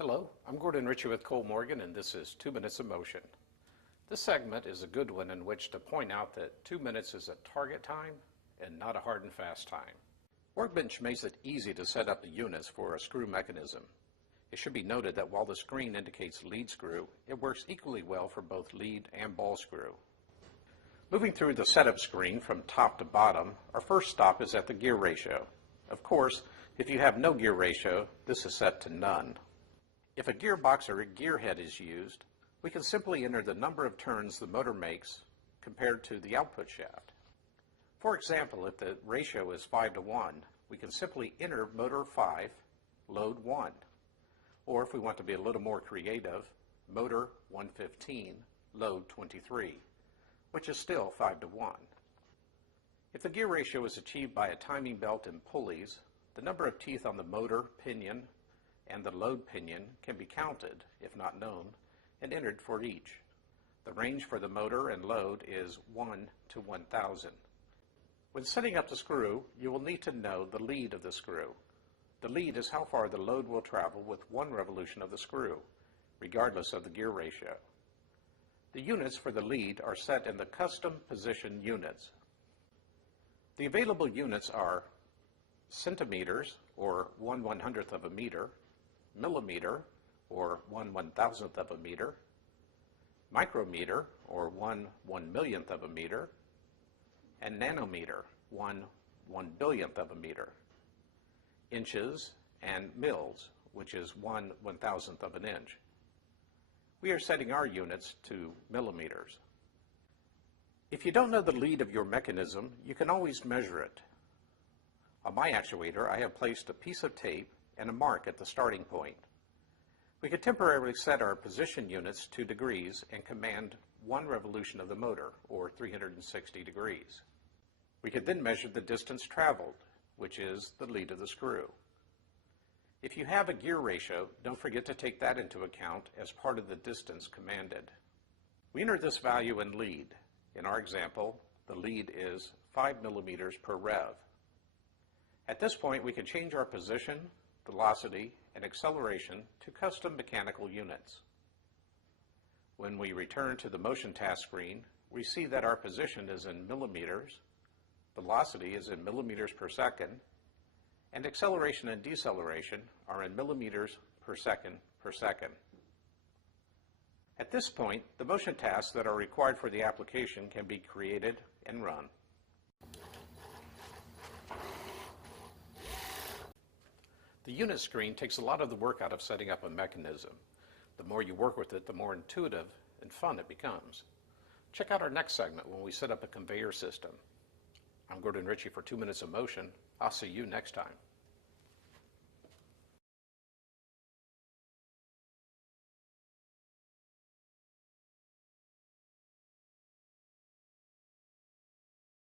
Hello, I'm Gordon Ritchie with Kollmorgen, and this is 2 Minutes of Motion. This segment is a good one in which to point out that 2 minutes is a target time and not a hard and fast time. WorkBench makes it easy to set up the units for a screw mechanism. It should be noted that while the screen indicates lead screw, it works equally well for both lead and ball screw. Moving through the setup screen from top to bottom, our first stop is at the gear ratio. Of course, if you have no gear ratio, this is set to none. If a gearbox or a gearhead is used, we can simply enter the number of turns the motor makes compared to the output shaft. For example, if the ratio is 5:1, we can simply enter motor 5, load 1. Or if we want to be a little more creative, motor 115, load 23, which is still 5:1. If the gear ratio is achieved by a timing belt and pulleys, the number of teeth on the motor, pinion, and the load pinion can be counted, if not known, and entered for each. The range for the motor and load is 1 to 1,000. When setting up the screw, you will need to know the lead of the screw. The lead is how far the load will travel with one revolution of the screw, regardless of the gear ratio. The units for the lead are set in the custom position units. The available units are centimeters, or 1/100th of a meter, millimeter, or 1/1000th of a meter, micrometer, or 1/1,000,000th of a meter, and nanometer, 1/1,000,000,000th of a meter, inches, and mils, which is 1/1000th of an inch. We are setting our units to millimeters. If you don't know the lead of your mechanism, you can always measure it. On my actuator, I have placed a piece of tape and a mark at the starting point. We could temporarily set our position units to degrees and command one revolution of the motor, or 360 degrees. We could then measure the distance traveled, which is the lead of the screw. If you have a gear ratio, don't forget to take that into account as part of the distance commanded. We enter this value in lead. In our example, the lead is 5 millimeters per rev. At this point, we can change our position, velocity, and acceleration to custom mechanical units. When we return to the motion task screen, we see that our position is in millimeters, velocity is in millimeters per second, and acceleration and deceleration are in millimeters per second per second. At this point, the motion tasks that are required for the application can be created and run. The unit screen takes a lot of the work out of setting up a mechanism. The more you work with it, the more intuitive and fun it becomes. Check out our next segment when we set up a conveyor system. I'm Gordon Ritchie for 2 Minutes of Motion. I'll see you next time.